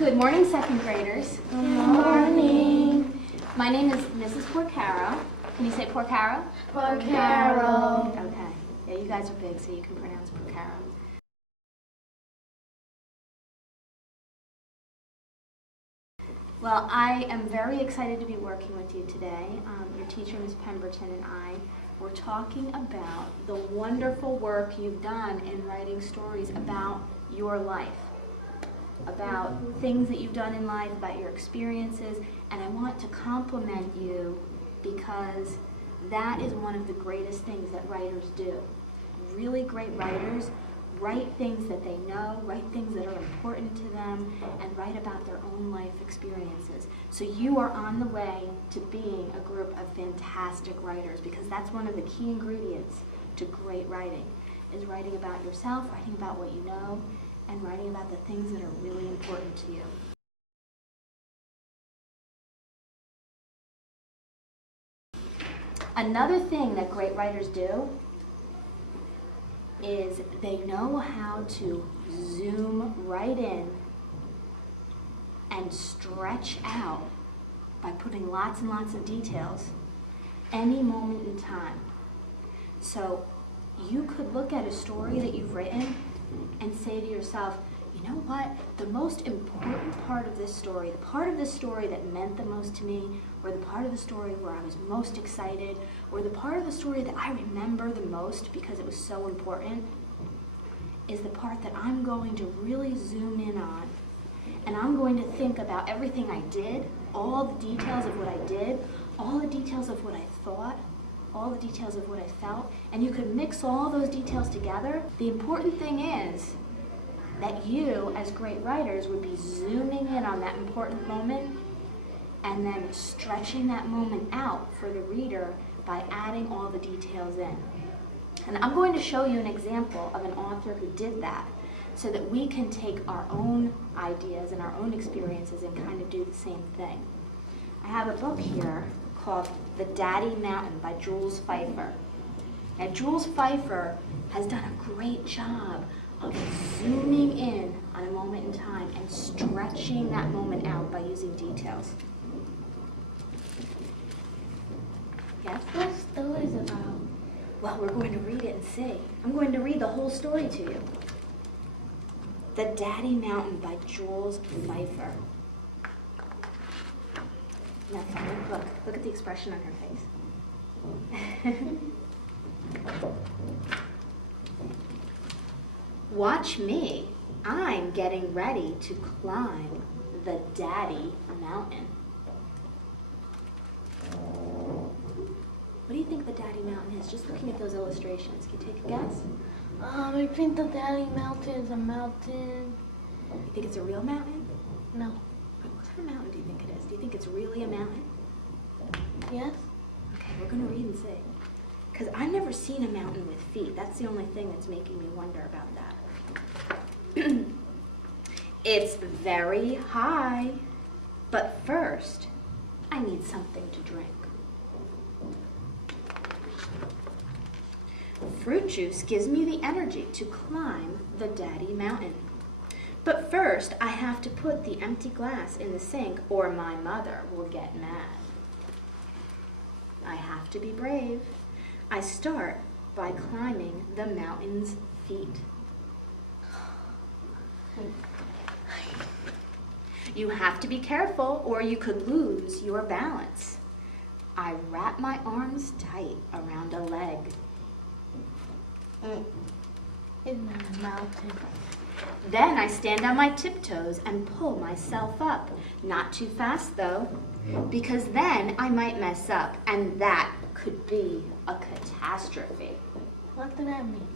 Good morning, second graders. Good morning. My name is Mrs. Porcaro. Can you say Porcaro? Porcaro. Okay. Yeah, you guys are big, so you can pronounce Porcaro. Well, I am very excited to be working with you today. Your teacher, Ms. Pemberton, and I were talking about the wonderful work you've done in writing stories about your life, about things that you've done in life, about your experiences, and I want to compliment you because that is one of the greatest things that writers do. Really great writers write things that they know, write things that are important to them, and write about their own life experiences. So you are on the way to being a group of fantastic writers, because that's one of the key ingredients to great writing, is writing about yourself, writing about what you know, and writing about the things that are really important to you. Another thing that great writers do is they know how to zoom right in and stretch out by putting lots and lots of details any moment in time. So you could look at a story that you've written and say to yourself, you know what, the most important part of this story, the part of this story that meant the most to me, or the part of the story where I was most excited, or the part of the story that I remember the most because it was so important, is the part that I'm going to really zoom in on. And I'm going to think about everything I did, all the details of what I did, all the details of what I thought, all the details of what I felt, and you could mix all those details together. The important thing is that you, as great writers, would be zooming in on that important moment and then stretching that moment out for the reader by adding all the details in. And I'm going to show you an example of an author who did that so that we can take our own ideas and our own experiences and kind of do the same thing. I have a book here called The Daddy Mountain by Jules Feiffer. Now, Jules Feiffer has done a great job of zooming in on a moment in time and stretching that moment out by using details. Yes? What story is it about? Well, we're going to read it and see. I'm going to read the whole story to you. The Daddy Mountain by Jules Feiffer. Now, look at the expression on her face. Watch me. I'm getting ready to climb the Daddy Mountain. What do you think the Daddy Mountain is? Just looking at those illustrations. Can you take a guess? I think the Daddy Mountain is a mountain. You think it's a real mountain? No. What kind of mountain do you think it is? Do you think it's really a mountain? Yes? Okay, we're going to read and see. Because I've never seen a mountain with feet. That's the only thing that's making me wonder about that. It's very high, but first, I need something to drink. Fruit juice gives me the energy to climb the Daddy Mountain. But first, I have to put the empty glass in the sink or my mother will get mad. I have to be brave. I start by climbing the mountain's feet. You have to be careful or you could lose your balance. I wrap my arms tight around a leg. It's not a mountain. Then I stand on my tiptoes and pull myself up. Not too fast though, because then I might mess up and that could be a catastrophe. What does that mean?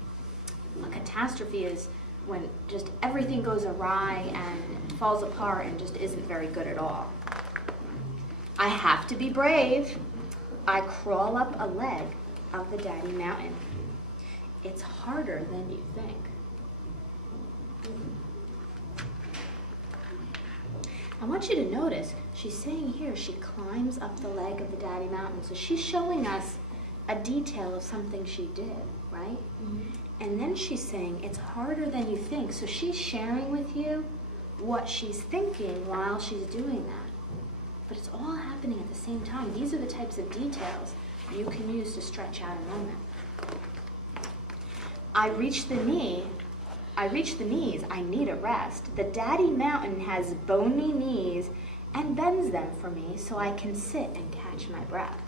A catastrophe is when just everything goes awry and falls apart and just isn't very good at all. I have to be brave. I crawl up a leg of the Daddy Mountain. It's harder than you think. I want you to notice, she's saying here she climbs up the leg of the Daddy Mountain. So she's showing us a detail of something she did, right? Mm-hmm. And then she's saying it's harder than you think. So she's sharing with you what she's thinking while she's doing that. But it's all happening at the same time. These are the types of details you can use to stretch out a moment. I reach the knees, I need a rest. The daddy mountain has bony knees and bends them for me so I can sit and catch my breath.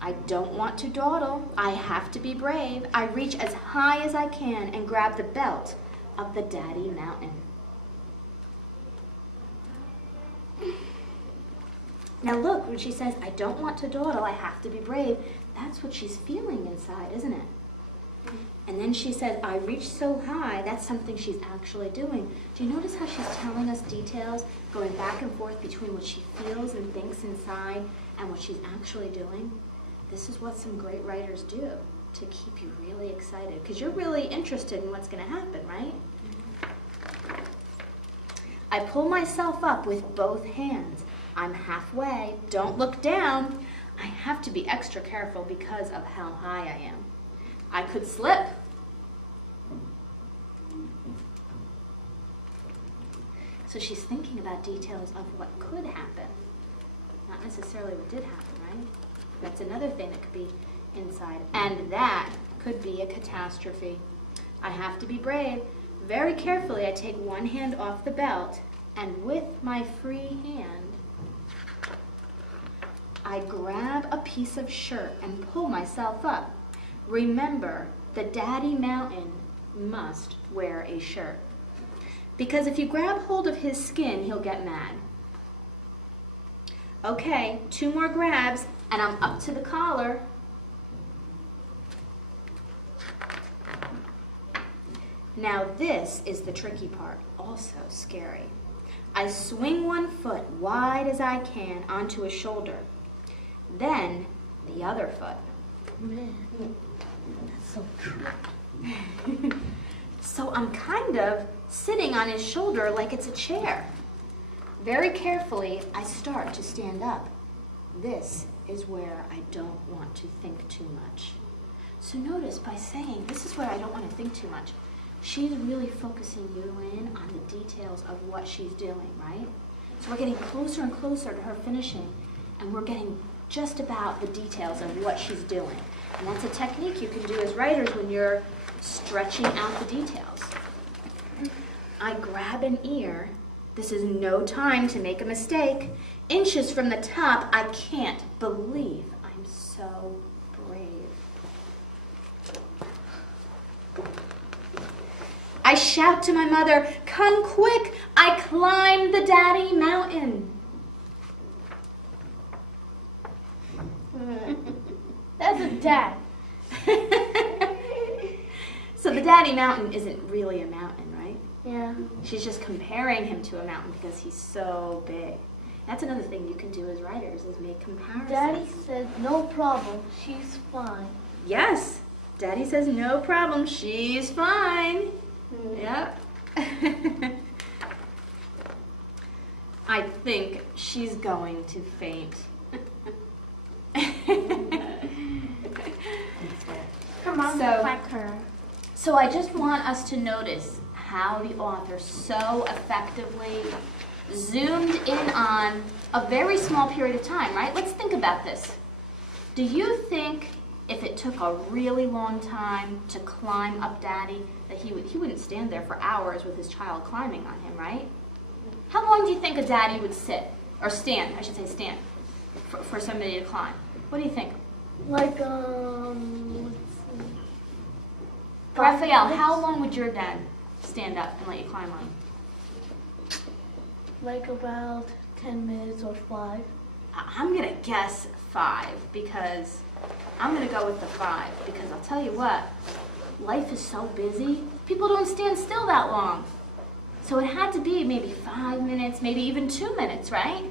I don't want to dawdle, I have to be brave. I reach as high as I can and grab the belt of the daddy mountain. Now look, when she says, I don't want to dawdle, I have to be brave, that's what she's feeling inside, isn't it? And then she says, I reach so high, that's something she's actually doing. Do you notice how she's telling us details, going back and forth between what she feels and thinks inside and what she's actually doing? This is what some great writers do to keep you really excited, because you're really interested in what's going to happen, right? I pull myself up with both hands. I'm halfway. Don't look down. I have to be extra careful because of how high I am. I could slip. So she's thinking about details of what could happen, not necessarily what did happen, right? That's another thing that could be inside. And that could be a catastrophe. I have to be brave. Very carefully, I take one hand off the belt, and with my free hand, I grab a piece of shirt and pull myself up. Remember, the daddy mountain must wear a shirt. Because if you grab hold of his skin, he'll get mad. Okay, 2 more grabs, and I'm up to the collar. Now this is the tricky part, also scary. I swing one foot wide as I can onto his shoulder. Then the other foot. Man, that's so true. So I'm kind of sitting on his shoulder like it's a chair. Very carefully, I start to stand up. This is where I don't want to think too much. So notice by saying, this is where I don't want to think too much, she's really focusing you in on the details of what she's doing, right? So we're getting closer and closer to her finishing, and we're getting just about the details of what she's doing. And that's a technique you can do as writers when you're stretching out the details. I grab an ear. This is no time to make a mistake. Inches from the top, I can't believe I'm so brave. I shout to my mother, come quick, I climb the daddy mountain. That's a dad. So the daddy mountain isn't really a mountain, right? Yeah. She's just comparing him to a mountain because he's so big. That's another thing you can do as writers, is make comparisons. Daddy said no problem, she's fine. Yes, Daddy says no problem, she's fine. Yep. I think she's going to faint. Come on, So- like her. So I just want us to notice how the author so effectively zoomed in on a very small period of time, right? Let's think about this. Do you think if it took a really long time to climb up Daddy, that he wouldn't stand there for hours with his child climbing on him, right? How long do you think a daddy would sit, or stand, I should say stand, for somebody to climb? What do you think? Like, let's see. Raphael, how long would your dad stand up and let you climb on him? Like about 10 minutes or 5. I'm going to guess 5, because I'm going to go with the 5, because I'll tell you what, life is so busy, people don't stand still that long. So it had to be maybe 5 minutes, maybe even 2 minutes, right?